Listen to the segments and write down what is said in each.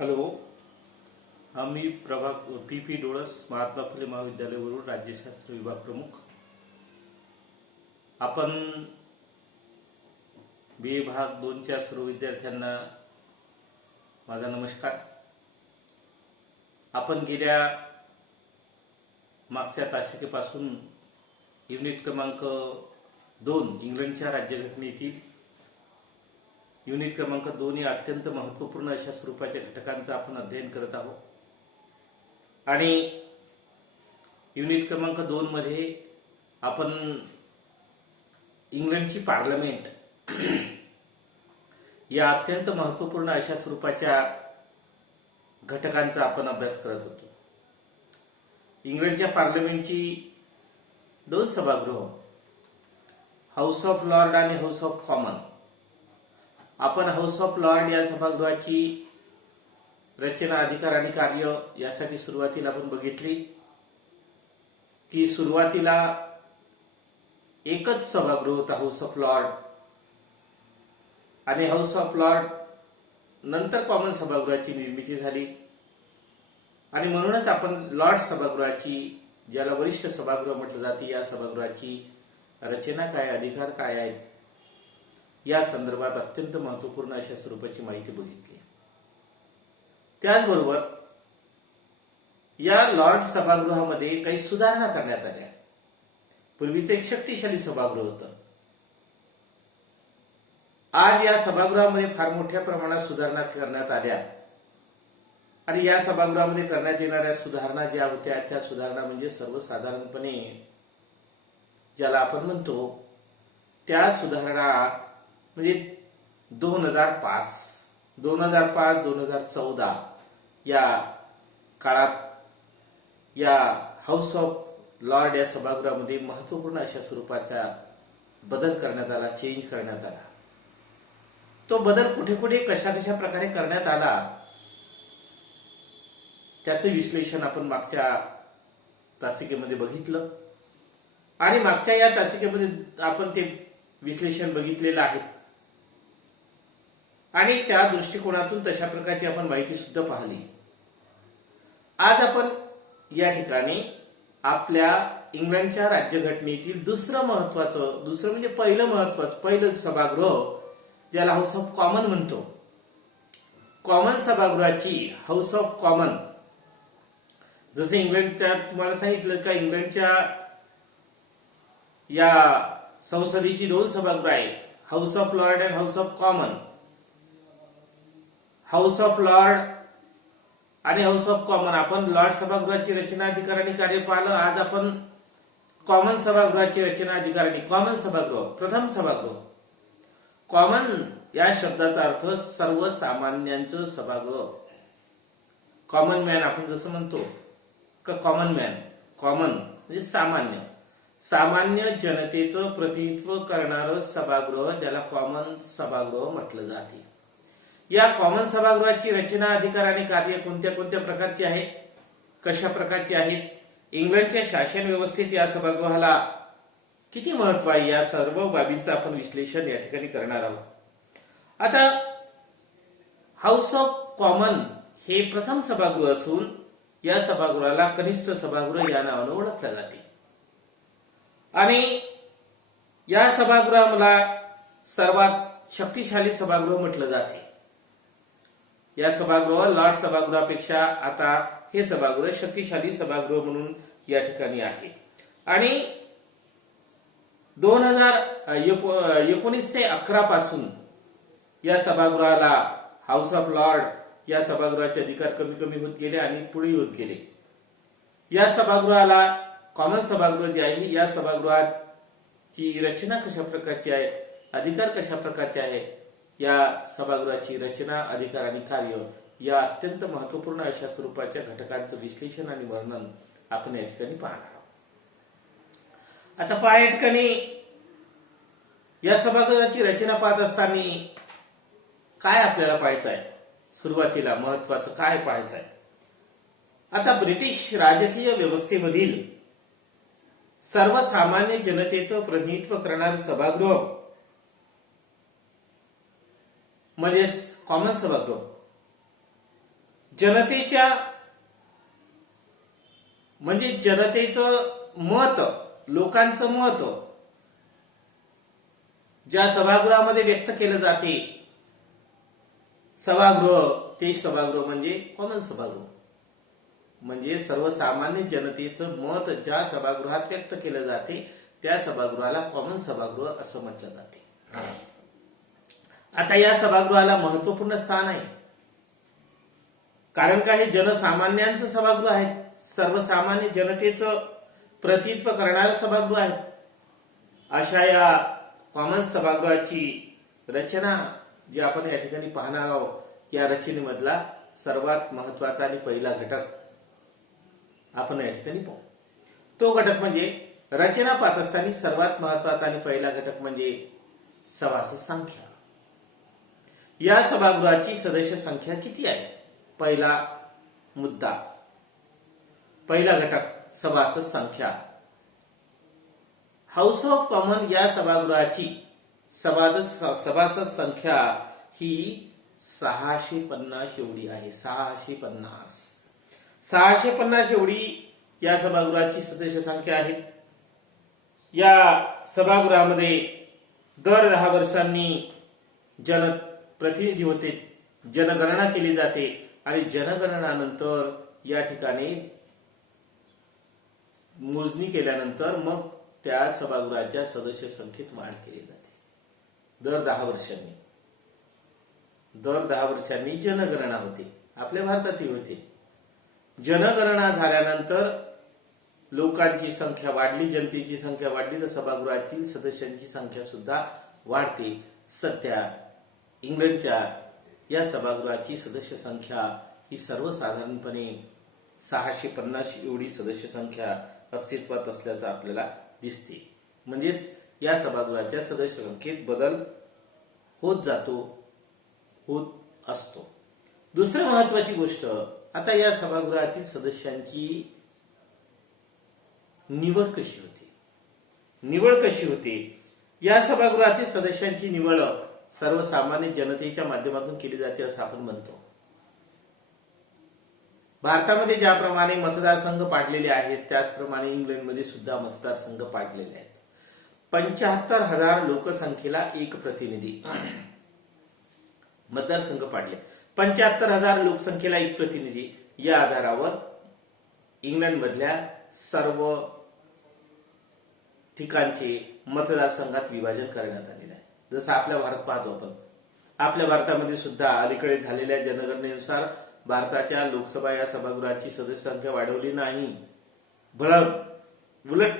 Hello, मी प्रभाग P डोळस महात्मा फुले महाविद्यालयावरून राज्यशास्त्र विभाग प्रमुख. आपण बी भाग 2च्या सर्व विद्यार्थ्यांना माझा नमस्कार. आपण गेल्या मागच्या तासिकेपासून युनिट क्रमांक 2 इंग्लंडच्या राज्यघटनेतील युनिट क्रमांक 2 या अत्यंत महत्त्वपूर्ण अशा स्वरूपाच्या घटकांचं आपण अध्ययन करत आहोत. आणि युनिट क्रमांक 2 मध्ये आपण इंग्लंडची पार्लमेंट या अत्यंत महत्त्वपूर्ण अशा स्वरूपाच्या घटकांचा आपण अभ्यास करत होतो. इंग्लंडच्या पार्लमेंटची 2 सभागृह, हाऊस ऑफ लॉर्ड आणि हाऊस ऑफ कॉमन. आपण हाऊस ऑफ लॉर्ड या सभागृहाची रचना, अधिकार आणि कार्य यासाठी सुरुवातीला आपण बघितली की सुरुवातीला एकच सभागृह होता, हाऊस ऑफ लॉर्ड. आणि हाऊस ऑफ लॉर्ड नंतर कॉमन सभागृहाची निर्मिती झाली आणि म्हणूनच आपण लॉर्ड सभागृहाची, ज्याला वरिष्ठ सभागृह म्हटलं जाते, या सभागृहाची रचना काय, अधिकार काय आहेत या संदर्भात अत्यंत महत्त्वपूर्ण अशा स्वरूपाची माहिती बघितली. त्याचबरोबर या लॉर्ड सभागृहामध्ये काही सुधारणा करण्यात आल्या. पूर्वीचं एक शक्तिशाली सभागृह होतं. आज या सभागृहामध्ये फार मोठ्या प्रमाणात सुधारणा करण्यात आल्या आणि या सभागृहामध्ये करण्यात येणाऱ्या सुधारणा ज्या होत्या त्या सुधारणा म्हणजे सर्वसाधारणपणे ज्याला आपण म्हणतो त्या सुधारणा म्हणजे 2005-2014 या काळात या हाऊस ऑफ लॉर्ड या सभागृहामध्ये महत्त्वपूर्ण अशा स्वरूपाचा बदल करण्यात आला, चेंज करण्यात आला. तो बदल कुठे कुठे कशा कशा प्रकारे करण्यात आला त्याचं विश्लेषण आपण मागच्या तासिकेमध्ये बघितलं आणि मागच्या या तासिकेमध्ये आपण ते विश्लेषण बघितलेलं आहे आणि त्या दृष्टिकोनातून तशा प्रकारची आपण माहिती सुद्धा पाहिली. आज आपण या ठिकाणी आपल्या इंग्लंडच्या राज्यघटनेतील दुसरं म्हणजे पहिलं सभागृह, ज्याला हाऊस ऑफ कॉमन म्हणतो, कॉमन सभागृहाची हाऊस ऑफ कॉमन. जसं इंग्लंडच्या तुम्हाला सांगितलं का इंग्लंडच्या या संसदेची 2 सभागृह आहे, हाऊस ऑफ लॉर्ड आणि house of common. House of Lord आणि हाऊस ऑफ कॉमन, आपण लॉर्ड सभागृहाची रचना, अधिकार आणि कार्य पाहिलं. आज आपण कॉमन सभागृहाची रचना, अधिकार आणि कॉमन सभागृह, प्रथम सभागृह. कॉमन या शब्दाचा अर्थ सर्वसामान्यांचं सभागृह. कॉमन मॅन आपण जसं म्हणतो का कॉमन मॅन, कॉमन म्हणजे सामान्य जनतेचं प्रतिनिधित्व करणारं सभागृह, ज्याला कॉमन सभागृह म्हटलं जाते. या कॉमन सभागृहाची रचना, अधिकार आणि कार्य कोणत्या कोणत्या प्रकारची आहे, कशा प्रकारची आहेत, इंग्लंडच्या शासन व्यवस्थेत या सभागृहाला किती महत्व आहे, या सर्व बाबींचं आपण विश्लेषण या ठिकाणी करणार आहोत. आता हाऊस ऑफ कॉमन हे प्रथम सभागृह असून या सभागृहाला कनिष्ठ सभागृह या नावानं ओळखलं जाते आणि या सभागृहाला सर्वात शक्तिशाली सभागृह म्हटलं जाते. या सभागृह लॉर्ड सभागृहापेक्षा आता हे सभागृह शक्तिशाली सभागृह म्हणून या ठिकाणी आहे. आणि 1911 पासून या सभागृहाला, हाऊस ऑफ लॉर्ड या सभागृहाचे अधिकार कमी कमी होत गेले आणि पुढे होत गेले. या सभागृहाला कॉमन सभागृह जे आहे, या सभागृहाची रचना कशा प्रकारची आहे, अधिकार कशा प्रकारचे आहे, या सभागृहाची रचना, अधिकार आणि कार्य या अत्यंत महत्त्वपूर्ण अशा स्वरूपाच्या घटकांचं विश्लेषण आणि वर्णन आपण या ठिकाणी पाहणार आहोत. आता पहा, या ठिकाणी या सभागृहाची रचना पाहत असताना काय आपल्याला पाहायचं आहे, सुरुवातीला महत्वाचं काय पाहायचं आहे. आता ब्रिटिश राजकीय व्यवस्थेमधील सर्वसामान्य जनतेचं प्रतिनिधित्व करणारं सभागृह म्हणजे कॉमन सभागृह. जनतेच्या म्हणजे जनतेचं मत, लोकांचं मत ज्या सभागृहामध्ये व्यक्त केलं जाते, सभागृह, ते सभागृह म्हणजे कॉमन सभागृह. म्हणजे सर्वसामान्य जनतेचं मत ज्या सभागृहात व्यक्त केलं जाते त्या सभागृहाला कॉमन सभागृह असं म्हटलं जाते. आता या सभागृहाला महत्वपूर्ण स्थान आहे. कारण का हे जनसामान्यांचं सभागृह आहे, सर्वसामान्य जनतेचं प्रतिनिधित्व करणारं सभागृह आहे. अशा या कॉमन सभागृहाची रचना जी आपण या ठिकाणी पाहणार आहोत, या रचनेमधला सर्वात महत्वाचा आणि पहिला घटक आपण या ठिकाणी पाहू. तो घटक म्हणजे रचना पाहत असताना सर्वात महत्वाचा आणि पहिला घटक म्हणजे सभासद संख्या. या सभागृहाची सदस्य संख्या किती आहे? पहिला मुद्दा, पहिला घटक सभासद संख्या. हाऊस ऑफ कॉमन या सभागृहाची सभासद संख्या ही 650 एवढी आहे. 650 एवढी या सभागृहाची सदस्य संख्या आहे. या सभागृहामध्ये दर 10 वर्षांनी जनप्रतिनिधी होते, जनगणना केली जाते आणि जनगणनानंतर या ठिकाणी मोजणी केल्यानंतर मग त्या सभागृहाच्या सदस्य संख्येत वाढ केली जाते. दर 10 वर्षांनी जनगणना होते. आपल्या भारतातही होते. जनगणना झाल्यानंतर लोकांची संख्या वाढली, जनतेची संख्या वाढली, तर सभागृहातील सदस्यांची संख्या सुद्धा वाढते. सध्या इंग्लंडच्या या सभागृहाची सदस्य संख्या ही सर्वसाधारणपणे 650 एवढी सदस्य संख्या अस्तित्वात असल्याचं आपल्याला दिसते. म्हणजेच या सभागृहाच्या सदस्य संख्येत बदल होत असतो. दुसरी महत्वाची गोष्ट, आता या सभागृहातील सदस्यांची निवड कशी होते? या सभागृहातील सदस्यांची निवड सर्वसामान्य जनतेच्या माध्यमातून केली जाते असं आपण म्हणतो. भारतामध्ये ज्याप्रमाणे मतदारसंघ पाडलेले आहेत त्याचप्रमाणे इंग्लंडमध्ये सुद्धा मतदारसंघ पाडलेले आहेत. 75,000 लोकसंख्येला एक प्रतिनिधी मतदारसंघ पाडले. 75,000 लोकसंख्येला एक प्रतिनिधी या आधारावर इंग्लंडमधल्या सर्व ठिकाणचे मतदारसंघात विभाजन करण्यात आलेले आहे. जसं आपल्या भारत पाहतो आपण, आपल्या भारतामध्ये सुद्धा अलीकडे झालेल्या जनगणनेनुसार भारताच्या लोकसभा या सभागृहाची सदस्य संख्या वाढवली नाही, उलट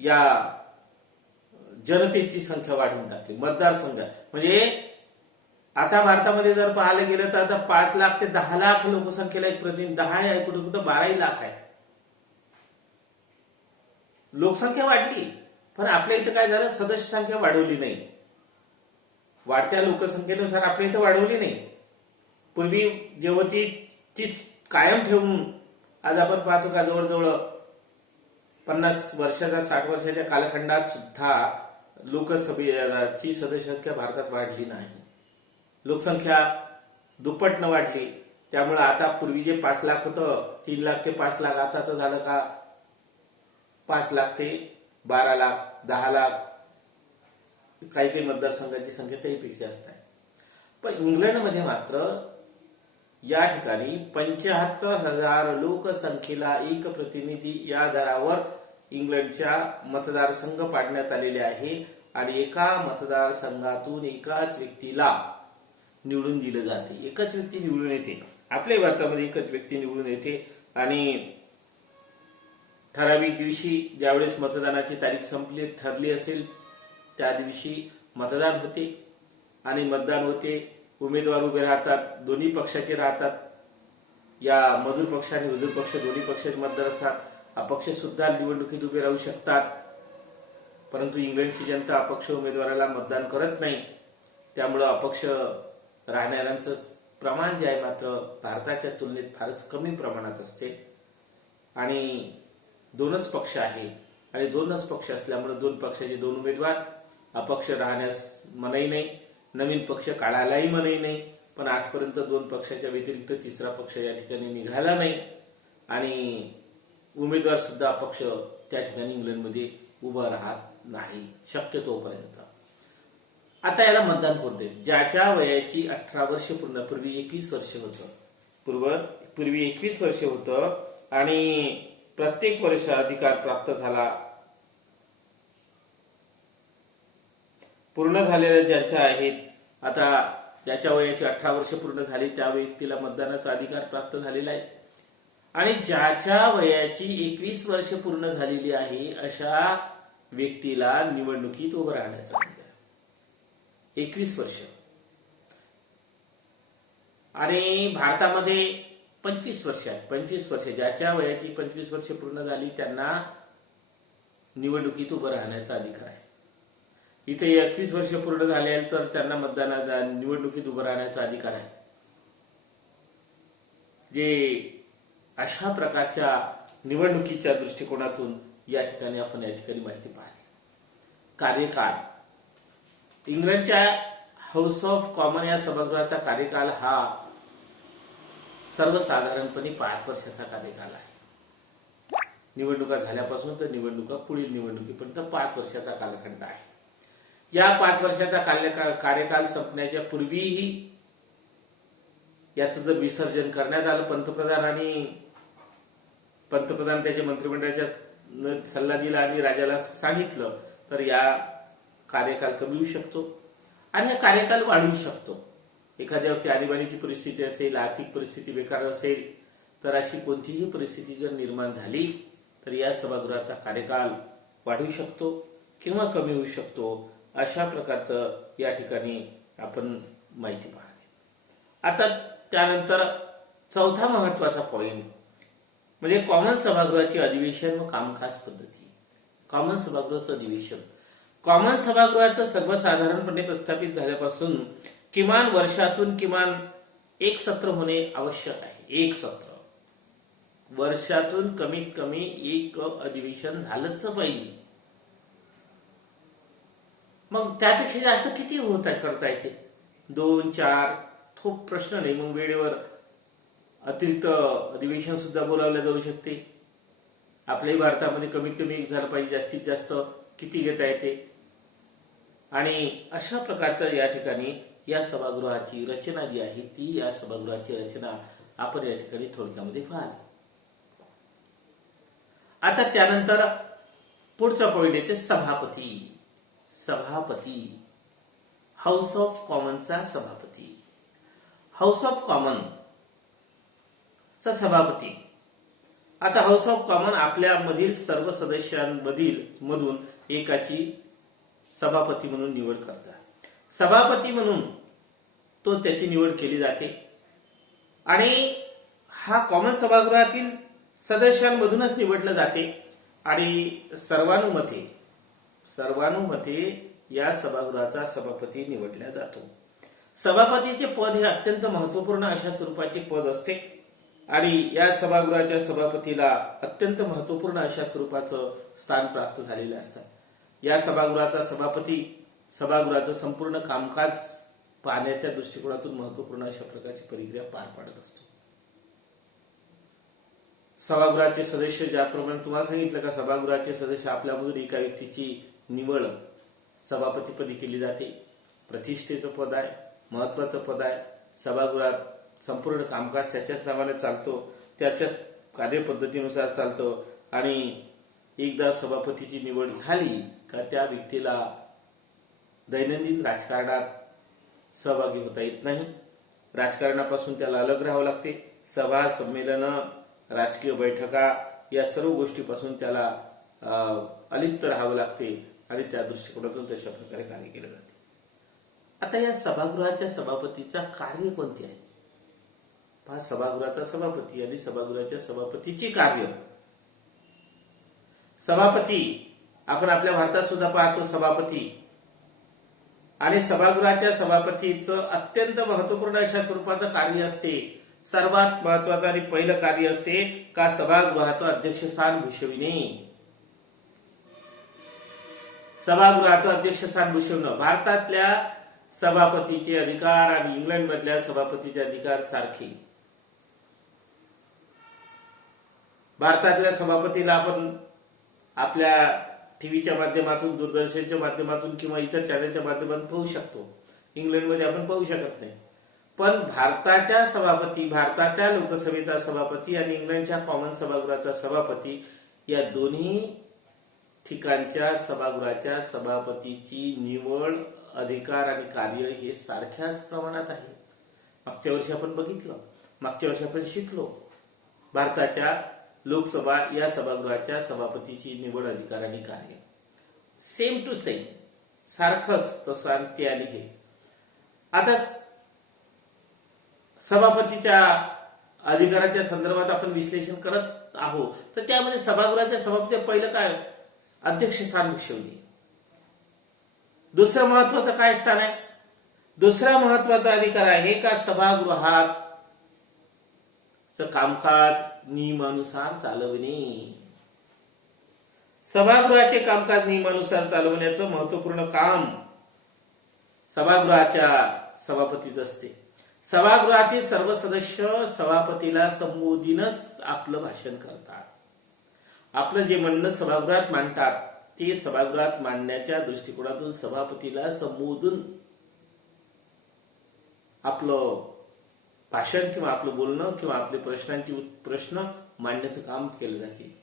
या जनतेची संख्या वाढवून टाकली. मतदारसंघ म्हणजे आता भारतामध्ये जर पाहायला गेलं तर आता 5 लाख ते 10 लाख लोकसंख्येला एक प्रतिनिधी, 10 आहे, कुठे कुठे 12 लाख आहे. लोकसंख्या वाढली, पण आपल्या इथं काय झालं, सदस्य संख्या वाढवली नाही. वाढत्या लोकसंख्येनुसार आपल्या इथं वाढवली नाही. पूर्वी जे होती तीच कायम ठेवून आज आपण पाहतो का जवळजवळ 50 वर्षाच्या 60 वर्षाच्या कालखंडात सुद्धा लोकसभेची सदस्य संख्या भारतात वाढली नाही. लोकसंख्या दुप्पट न वाढली. त्यामुळे आता पूर्वी जे 5 लाख होतं, 3 लाख ते 5 लाख, आता तर झालं का 5 लाख ते 12 लाख, 10 लाख, काही मतदारसंघाची संख्या त्याहीपेक्षा असते. पण इंग्लंडमध्ये मात्र या ठिकाणी 75,000 लोकसंख्येला एक प्रतिनिधी या आधारावर इंग्लंडच्या मतदारसंघ पाडण्यात आलेले आहे आणि एका मतदारसंघातून एकाच व्यक्तीला निवडून दिलं जाते. एकच व्यक्ती निवडून येते. आपल्या भारतामध्ये एकच व्यक्ती निवडून येते आणि ठराविक दिवशी ज्यावेळेस मतदानाची तारीख ठरली असेल त्या दिवशी मतदान होते आणि मतदान होते. उमेदवार उभे राहतात, दोन्ही पक्षाचे राहतात. या मजूर पक्ष आणि हुजूर पक्ष दोन्ही पक्षाचे मतदार असतात. अपक्ष सुद्धा निवडणुकीत उभे राहू शकतात. परंतु इंग्लंडची जनता अपक्ष उमेदवाराला मतदान करत नाही. त्यामुळं अपक्ष राहणाऱ्यांचं प्रमाण जे आहे मात्र भारताच्या तुलनेत फारच कमी प्रमाणात असते. आणि 2च पक्ष आहे आणि 2च पक्ष असल्यामुळे 2 पक्षाचे 2 उमेदवार, अपक्ष राहण्यास मनाई नाही, नवीन पक्ष काढायलाही मनाई नाही. पण आजपर्यंत 2 पक्षाच्या व्यतिरिक्त तिसरा पक्ष या ठिकाणी निघाला नाही आणि उमेदवार सुद्धा अपक्ष त्या ठिकाणी इंग्लंडमध्ये उभा राहत नाही शक्यतोपर्यंत. आता याला मतदान कोणते? ज्याच्या वयाची 18 वर्ष पूर्ण, पूर्वी 21 वर्ष होतं, पूर्वी 21 वर्ष होतं आणि प्रत्येक वर्ष अधिकार प्राप्त झाला. पूर्ण झालेल्या ज्यांच्या आहेत, आता ज्याच्या वयाची 18 वर्ष पूर्ण झाली त्या व्यक्तीला मतदानाचा अधिकार प्राप्त झालेला आहे आणि ज्याच्या वयाची 21 वर्ष पूर्ण झालेली आहे अशा व्यक्तीला निवडणुकीत उभं राहण्याचा अधिकार. 21 वर्ष आणि भारतामध्ये 25 वर्ष आहे. 25 वर्ष ज्याच्या वयाची 25 वर्ष पूर्ण झाली त्यांना निवडणुकीत उभं राहण्याचा अधिकार आहे. इथे 21 वर्ष पूर्ण झाले तर त्यांना निवडणुकीत उभं राहण्याचा अधिकार आहे. जे अशा प्रकारच्या निवडणुकीच्या दृष्टिकोनातून या ठिकाणी आपण या ठिकाणी माहिती पाहिली. कार्यकाळ, इंग्लंडच्या हाऊस ऑफ कॉमन या सभागृहाचा कार्यकाल हा सर्वसाधारणपणे 5 वर्षाचा कार्यकाल आहे. निवडणुका झाल्यापासून तर निवडणुका पुढील निवडणुकीपर्यंत 5 वर्षाचा कालखंड आहे. या 5 वर्षाचा कार्यकाल संपण्याच्या पूर्वीही याचं जर विसर्जन करण्यात आलं, पंतप्रधान त्याच्या मंत्रिमंडळाच्या सल्ला दिला आणि राजाला सांगितलं तर या कार्यकाल कमी होऊ शकतो आणि हा कार्यकाल वाढवू शकतो. एखाद्या वक्ती आणीबाणीची परिस्थिती असेल, आर्थिक परिस्थिती बेकार असेल तर अशी कोणतीही परिस्थिती जर निर्माण झाली तर या सभागृहाचा कार्यकाल वाढू शकतो किंवा कमी होऊ शकतो. अशा प्रकारचं या ठिकाणी आपण माहिती पाहिली. आता त्यानंतर चौथा महत्वाचा पॉइंट म्हणजे कॉमन सभागृहाचे अधिवेशन व कामकाज पद्धती. कॉमन सभागृहाचं अधिवेशन, कॉमन सभागृहाचं सर्वसाधारणपणे प्रस्थापित झाल्यापासून किमान वर्षातून किमान एक सत्र होणे आवश्यक आहे. एक सत्र वर्षातून कमीत कमी एक अधिवेशन झालंच पाहिजे. मग त्यापेक्षा जास्त किती करता येते? 2, 4 खूप प्रश्न नाही. मग वेळेवर अतिरिक्त अधिवेशन सुद्धा बोलावले जाऊ शकते. आपल्याही भारतामध्ये कमीत कमी एक झालं पाहिजे, जास्तीत जास्त किती घेता येते. आणि अशा प्रकारच्या या ठिकाणी या सभागृहाची रचना जी आहे ती या सभागृहाची रचना आपण या ठिकाणी थोडक्यामध्ये पाहिली. आता त्यानंतर पुढचा पॉइंट येते सभापती. सभापती, हाऊस ऑफ कॉमनचा सभापती. हाऊस ऑफ कॉमन चा सभापती. आता हाऊस ऑफ कॉमन आपल्यामधील सर्व सदस्यांमधून एकाची सभापती म्हणून निवड करतात. सभापती म्हणून तो त्याची निवड केली जाते आणि हा कॉमन सभागृहातील सदस्यांमधूनच निवडलं जाते आणि सर्वानुमते या सभागृहाचा सभापती निवडला जातो. सभापतीचे पद हे अत्यंत महत्वपूर्ण अशा स्वरूपाचे पद असते आणि या सभागृहाच्या सभापतीला अत्यंत महत्वपूर्ण अशा स्वरूपाचं स्थान प्राप्त झालेले असतात. या सभागृहाचा सभापती सभागृहाचं संपूर्ण कामकाज पाहण्याच्या दृष्टिकोनातून महत्वपूर्ण अशा प्रकारची प्रक्रिया पार पाडत असतो. सभागृहाचे सदस्य, ज्याप्रमाणे तुम्हाला सांगितलं का सभागृहाचे सदस्य आपल्यामधून एका व्यक्तीची निवड सभापतीपदी केली जाते. प्रतिष्ठेचं पद आहे, महत्वाचं पद आहे. सभागृहात संपूर्ण कामकाज त्याच्याच नावाने चालतो, त्याच्याच कार्यपद्धतीनुसार चालतं आणि एकदा सभापतीची निवड झाली का त्या व्यक्तीला दैनंदिन राजकारणात सहभागी होता येत नाही. राजकारणापासून त्याला अलग राहावं लागते. सभा, संमेलनं, राजकीय बैठका या सर्व गोष्टीपासून त्याला अलिप्त राहावं लागते आणि त्या दृष्टिकोनातून तशा प्रकारे कार्य केले जाते. आता या सभागृहाच्या सभापतीचा कार्य कोणते आहे? पहा, सभागृहाचा सभापती आणि सभागृहाच्या सभापतीचे कार्य. सभापती आपण आपल्या भारतात सुद्धा पाहतो सभापती, आणि सभागृहाच्या सभापतीचं अत्यंत महत्वपूर्ण अशा स्वरूपाचं कार्य असते. सर्वात महत्वाचं आणि पहिलं कार्य असते का सभागृहाचं अध्यक्षस्थान भूषविणे. सभागृहाचं अध्यक्षस्थान भूषवणं भारतातल्या सभापतीचे अधिकार आणि इंग्लंड मधल्या सभापतीचे अधिकार सारखे. भारतातल्या सभापतीला आपण आपल्या टीव्हीच्या माध्यमातून, दूरदर्शनच्या माध्यमातून किंवा इतर चॅनलच्या माध्यमातून पाहू शकतो. इंग्लंडमध्ये आपण पाहू शकत नाही. पण भारताच्या सभापती, भारताच्या लोकसभेचा सभापती आणि इंग्लंडच्या कॉमन सभागृहाचा सभापती या दोन्ही ठिकाणच्या सभागृहाच्या सभापतीची निवड, अधिकार आणि कार्य हे सारख्याच प्रमाणात आहे. मागच्या वर्षी आपण बघितलं, मागच्या वर्षी आपण शिकलो. भारताच्या लोकसभा या सभागृहाच्या सभापतीची निवड, अधिकार आणि कार्य सेम टू सेम, सारखंच तसं ते आणि हे. आता सभापतीच्या अधिकाराच्या संदर्भात आपण विश्लेषण करत आहोत, तर त्यामध्ये सभागृहाच्या सभापतीचे पहिलं काय, अध्यक्षस्थान भूषवणे. दुसरं महत्वाचं काय स्थान आहे, दुसरा महत्वाचा अधिकार आहे का सभागृहात कामकाज नियमानुसार चालवणे. सभागृहाचे कामकाज नियमानुसार चालवण्याचं महत्वपूर्ण काम सभागृहाच्या सभापतीचं असते. सभागृहातील सर्व सदस्य सभापतीला संबोधूनच आपलं भाषण करतात. आपलं जे म्हणणं सभागृहात मांडतात ते सभागृहात मांडण्याच्या दृष्टिकोनातून सभापतीला संबोधून आपलं भाषण किंवा आपलं बोलणं किंवा आपले प्रश्न मांडण्याचं काम केलं जाते.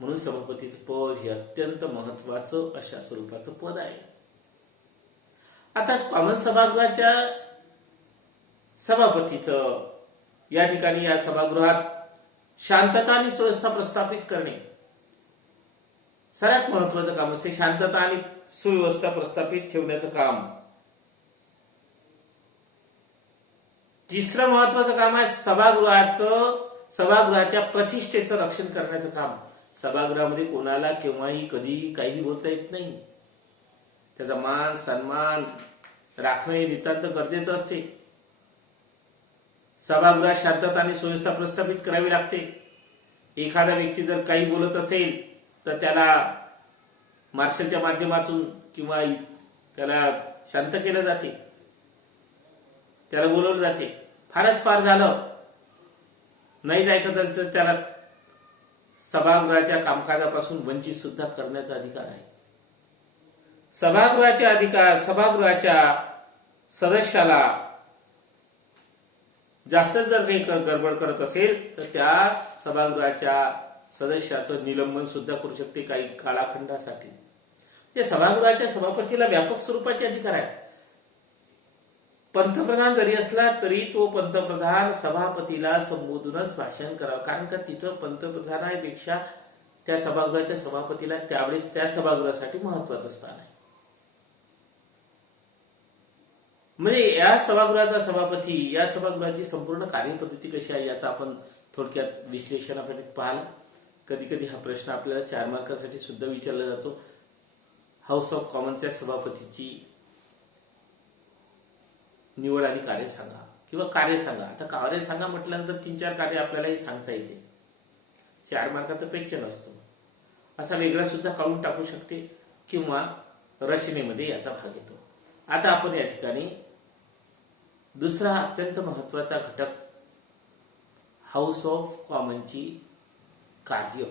म्हणून सभापतीचं पद हे अत्यंत महत्वाचं अशा स्वरूपाचं पद आहे. आता कॉमन सभागृहाच्या सभापतीचं या ठिकाणी या सभागृहात शांतता आणि सुव्यवस्था प्रस्थापित करणे सर्वात महत्वाचं काम असते. शांतता आणि सुव्यवस्था प्रस्थापित ठेवण्याचं काम. तिसरं महत्वाचं काम आहे सभागृहाच्या प्रतिष्ठेचं रक्षण करण्याचं काम. सभागृहामध्ये कोणाला केव्हाही कधी काही बोलता येत नाही. त्याचा मान सन्मान राखणं हे नितांत गरजेचं असते. सभागृहात शांतता आणि सुव्यवस्था प्रस्थापित करावी लागते. एखादा व्यक्ती जर काही बोलत असेल तर त्याला मार्शलच्या माध्यमातून किंवा त्याला शांत केलं जाते, त्याला बोलवलं जाते. फारच फार झालं नाहीच ऐकत तर त्याला सभागृहाच्या कामकाजापासून वंचित सुद्धा करण्याचा अधिकार आहे. सभागृहाचे अधिकार, सभागृहाच्या सदस्याला जास्त जर काही गडबड करत असेल तर त्या सभागृहाच्या सदस्याचं निलंबन सुद्धा करू शकते काही काळखंडासाठी. ते सभागृहाच्या सभापतीला व्यापक स्वरूपाचे अधिकार आहे. पंतप्रधान जरी असला तरी तो पंतप्रधान सभापतीला संबोधूनच भाषण करावं, कारण का तिथं पंतप्रधानापेक्षा त्या सभागृहाच्या सभापतीला त्यावेळेस त्या सभागृहासाठी महत्वाचं स्थान आहे. म्हणजे या सभागृहाचा सभापती, या सभागृहाची संपूर्ण कार्यपद्धती कशी आहे याचा आपण थोडक्यात विश्लेषण आपण पाहिलं. कधी कधी हा प्रश्न आपल्याला 4 मार्कासाठी सुद्धा विचारला जातो. हाऊस ऑफ कॉमन्सच्या सभापतीची निवड आणि कार्य सांगा किंवा कार्य सांगा. आता कार्य सांगा म्हटल्यानंतर 3-4 कार्य आपल्यालाही सांगता येते. 4 मार्काचा क्वेश्चन असतो, असा वेगळा सुद्धा काढून टाकू शकते किंवा रचनेमध्ये याचा भाग येतो. आता आपण या ठिकाणी दुसरा अत्यंत महत्वाचा घटक हाऊस ऑफ कॉमनची कार्य.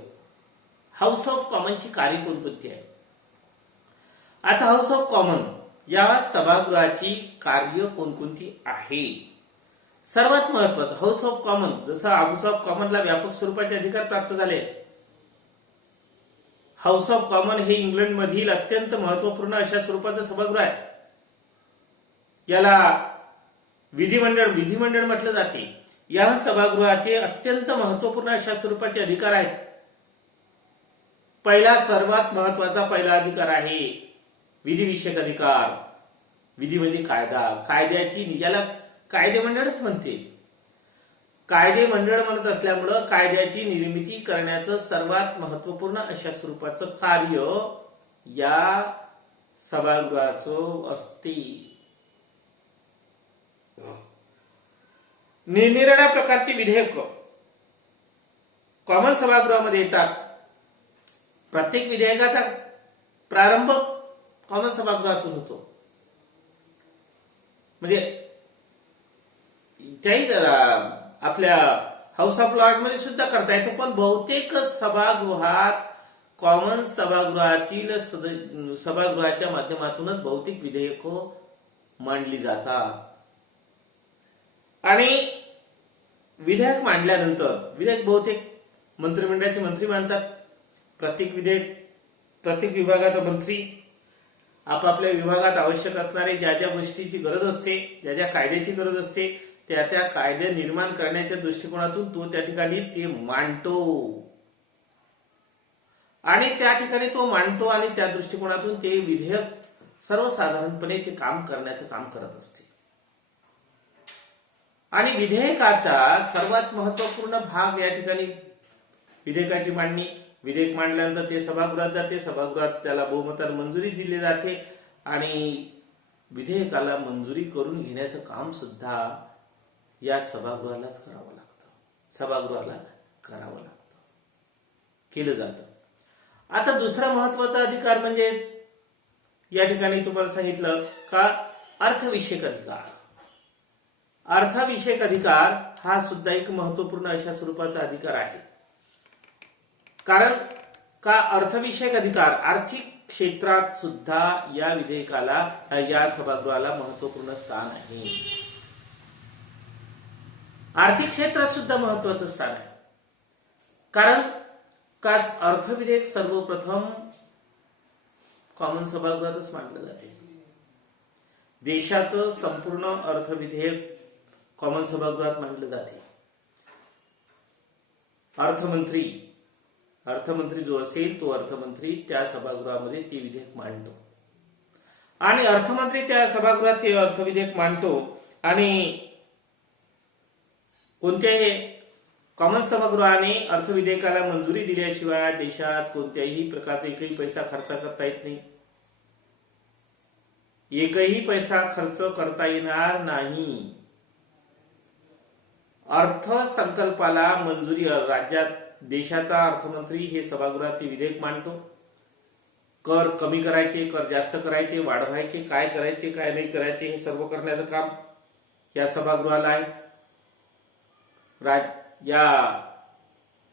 हाऊस ऑफ कॉमनची कार्य कोणकोणती आहे? आता हाऊस ऑफ कॉमन या सभागृहाची कार्य कोणकोणती आहे? सर्वात महत्वाचं हाऊस ऑफ कॉमन, जसं हाऊस ऑफ कॉमनला व्यापक स्वरूपाचे अधिकार प्राप्त झाले. हाऊस ऑफ कॉमन हे इंग्लंड मधील अत्यंत महत्वपूर्ण अशा स्वरूपाचं सभागृह आहे. याला विधिमंडळ म्हटलं जाते. या सभागृहाचे अत्यंत महत्वपूर्ण अशा स्वरूपाचे अधिकार आहेत. पहिला सर्वात महत्वाचा पहिला अधिकार आहे विधिविषयक अधिकार. विधी म्हणजे कायदा, कायद्याची, याला कायदे मंडळच म्हणते. कायदे मंडळ म्हणत असल्यामुळं कायद्याची निर्मिती करण्याचं सर्वात महत्वपूर्ण अशा स्वरूपाचं कार्य या सभागृहाचं असते. निरनिराळ्या प्रकारची विधेयक कॉमन सभागृहामध्ये येतात. प्रत्येक विधेयकाचा प्रारंभ कॉमन सभागृहातून होतो. म्हणजे त्याही जरा आपल्या हाऊस ऑफ लॉर्ड मध्ये सुद्धा करता येतो, पण बहुतेक सभागृहात कॉमन सभागृहातील सभागृहाच्या माध्यमातूनच बहुतेक विधेयकं मांडली जातात. आणि विधेयक मांडल्यानंतर विधेयक बहुतेक मंत्रिमंडळाचे मंत्री मांडतात. प्रत्येक विभागाचा मंत्री आपापल्या विभागात आवश्यक असणारे ज्या ज्या गोष्टीची गरज असते, ज्या ज्या कायद्याची गरज असते, त्या त्या कायदे निर्माण करण्याच्या दृष्टिकोनातून तो त्या ठिकाणी ते मांडतो. आणि त्या ठिकाणी तो मांडतो आणि त्या दृष्टिकोनातून ते विधेयक सर्वसाधारणपणे ते काम करण्याचं काम करत असते. आणि विधेयकाचा सर्वात महत्वपूर्ण भाग या ठिकाणी विधेयकाची मांडणी. विधेयक मांडल्यानंतर ते सभागृहात जाते, सभागृहात त्याला बहुमताने मंजुरी दिली जाते आणि विधेयकाला मंजुरी करून घेण्याचं काम सुद्धा या सभागृहालाच करावं लागतं, सभागृहाला करावं लागतं, केलं जातं. आता दुसरा महत्वाचा अधिकार म्हणजे या ठिकाणी तुम्हाला सांगितलं का अर्थविषयक अधिकार. अर्थविषयक अधिकार हा सुद्धा एक महत्वपूर्ण अशा स्वरूपाचा अधिकार आहे. कारण का अर्थविषयक अधिकार आर्थिक क्षेत्रात सुद्धा या विधेयकाला या सभागृहाला महत्वपूर्ण स्थान आहे. आर्थिक क्षेत्रात सुद्धा महत्वाचं स्थान आहे. कारण का अर्थविधेयक सर्वप्रथम कॉमन सभागृहातच मांडलं जाते. देशाचं संपूर्ण अर्थविधेयक कॉमन सभागृहात मांडलं जाते. अर्थमंत्री जो असेल तो अर्थमंत्री त्या सभागृहामध्ये ते विधेयक मांडतो आणि अर्थमंत्री त्या सभागृहात ते अर्थविधेयक मांडतो आणि कोणत्याही कॉमन सभागृहाने अर्थविधेयकाला मंजुरी दिल्याशिवाय देशात कोणत्याही प्रकारचा एकही पैसा खर्च करता येत नाही. एकही पैसा खर्च करता येणार नाही. अर्थसंकल्पाला मंजुरी राज्यात देशाचा अर्थमंत्री हे सभागृहात ते विधेयक मांडतो. कर कमी करायचे, कर जास्त करायचे, वाढवायचे, काय करायचे काय नाही करायचे हे सर्व करण्याचं काम या सभागृहाला आहे. या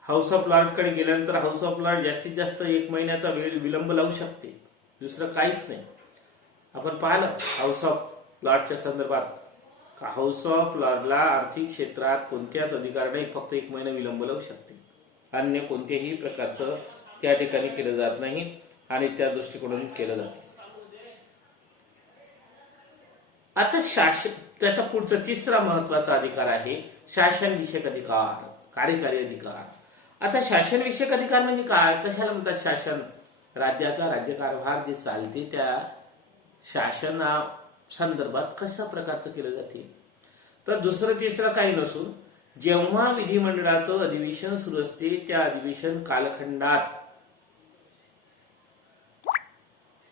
हाऊस ऑफ लॉर्ड कडे गेल्यानंतर हाऊस ऑफ लॉर्ड जास्तीत जास्त 1 महिन्याचा वेळ विलंब लावू शकते, दुसरं काहीच नाही. आपण पाहिलं हाऊस ऑफ लॉर्डच्या संदर्भात का हाऊस ऑफ लॉर्डला आर्थिक क्षेत्रात कोणत्याच अधिकाराने फक्त 1 महिना विलंब लावू शकते, अन्य कोणत्याही प्रकारचं त्या ठिकाणी केलं जात नाही आणि त्या दृष्टिकोनातून केलं जाते. आता त्याचा पुढचा तिसरा महत्वाचा अधिकार आहे शासन विषयक अधिकार, कार्यकारी अधिकार. आता शासन विषयक अधिकार म्हणजे काय, कशाला म्हणतात शासन? राज्याचा राज्यकारभार जे चालते त्या शासना संदर्भात कशा प्रकारचं केलं जाते. तर दुसरं तिसरं काही नसून जेव्हा विधिमंडळाचं अधिवेशन सुरू असते त्या अधिवेशन कालखंडात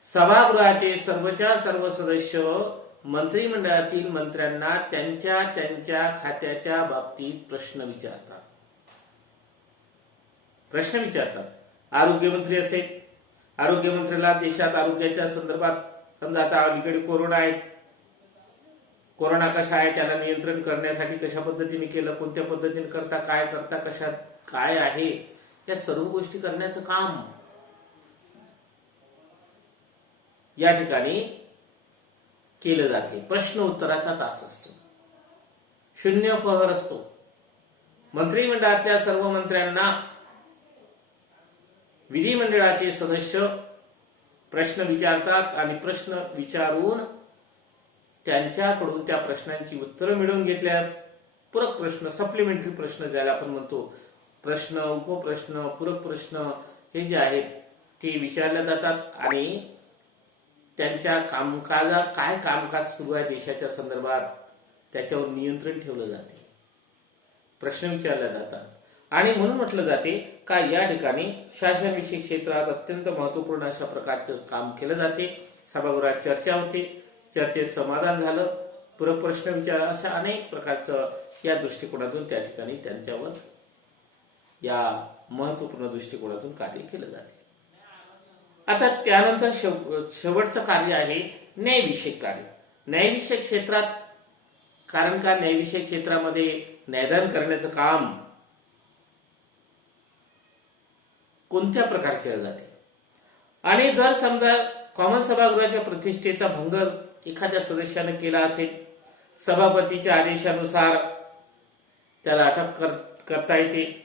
सभागृहाचे सर्वच्या सर्व सदस्य मंत्रिमंडळातील मंत्र्यांना त्यांच्या त्यांच्या खात्याच्या बाबतीत प्रश्न विचारतात. आरोग्यमंत्री असेल, आरोग्यमंत्र्याला देशात आरोग्याच्या संदर्भात समजा आता अलीकडे कोरोना आहे, कोरोना कशा आहे त्याला नियंत्रण करण्यासाठी कशा पद्धतीने केलं, कोणत्या पद्धतीने करता, काय करता, कशात काय आहे, या सर्व गोष्टी करण्याचं काम या ठिकाणी केलं जाते. प्रश्न उत्तराचा तास असतो, शून्य प्रहर असतो. मंत्रिमंडळातल्या सर्व मंत्र्यांना विधिमंडळाचे सदस्य प्रश्न विचारतात आणि प्रश्न विचारून त्यांच्याकडून त्या प्रश्नांची उत्तरं मिळवून घेतल्या पूरक प्रश्न, सप्लिमेंटरी प्रश्न ज्याला आपण म्हणतो, प्रश्न, उपप्रश्न, पूरक प्रश्न हे जे आहेत ते विचारले जातात आणि त्यांच्या काय कामकाज सुरू आहे देशाच्या संदर्भात त्याच्यावर नियंत्रण ठेवलं जाते, प्रश्न विचारले जातात. आणि म्हणून म्हटलं जाते का या ठिकाणी शासनविषयक क्षेत्रात अत्यंत महत्वपूर्ण अशा प्रकारचं काम केलं जाते. सभागृहात चर्चा होते, चर्चेत समाधान झालं, पूरक प्रश्न विचार, अशा अनेक प्रकारचं या दृष्टिकोनातून त्या ठिकाणी त्यांच्यावर या महत्वपूर्ण दृष्टिकोनातून कार्य केलं जाते. आता त्यानंतर शेवटचं कार्य आहे न्यायविषयक कार्य. न्यायविषयक क्षेत्रात कारण का न्यायविषयक क्षेत्रामध्ये न्यायदान करण्याचं काम कोणत्या प्रकारे केलं जाते. आणि जर समजा कॉमन सभागृहाच्या प्रतिष्ठेचा भंग एखाद्या सदस्याने केला असेल, सभापतीच्या आदेशानुसार त्याला अटक करता येते.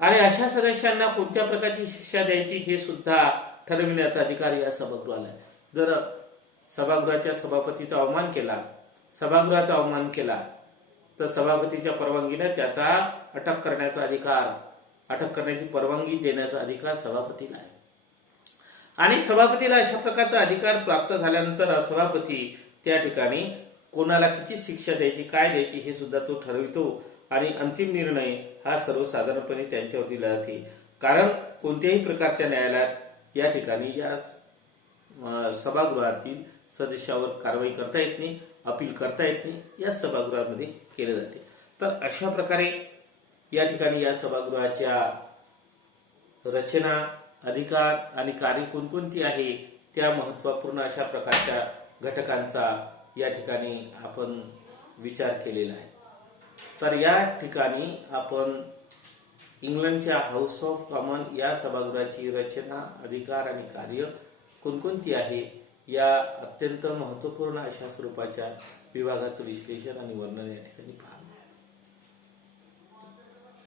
आणि अशा सदस्यांना कोणत्या प्रकारची शिक्षा द्यायची हे सुद्धा ठरविण्याचा अधिकार या सभागृहाला आहे. जर सभागृहाच्या सभापतीचा अवमान केला, सभागृहाचा अवमान केला, तर सभापतीच्या परवानगीने त्याचा अटक करण्याचा अधिकार, अटक करण्याची परवानगी देण्याचा अधिकार सभापतीला आहे. आणि सभापतीला अशा प्रकारचा अधिकार प्राप्त झाल्यानंतर सभापती त्या ठिकाणी कोणाला किती शिक्षा द्यायची, काय द्यायची हे सुद्धा तो ठरवितो. आणि अंतिम निर्णय हा सर्वसाधारणपणे त्यांच्यावर दिला जाते. कारण कोणत्याही प्रकारच्या न्यायालयात या ठिकाणी या सभागृहातील सदस्यावर कारवाई करता येत नाही, अपील करता येत नाही, या सभागृहामध्ये केले जाते. तर अशा प्रकारे या ठिकाणी या सभागृहाच्या रचना, अधिकार आणि कार्य कोणकोणती आहे त्या महत्त्वपूर्ण अशा प्रकारच्या घटकांचा या ठिकाणी आपण विचार केलेला आहे. तर या ठिकाणी आपण इंग्लंडच्या हाऊस ऑफ कॉमन या सभागृहाची रचना, अधिकार आणि कार्य कोणकोणती आहे या अत्यंत महत्त्वपूर्ण अशा स्वरूपाच्या विभागाचं विश्लेषण आणि वर्णन या ठिकाणी पाहतो.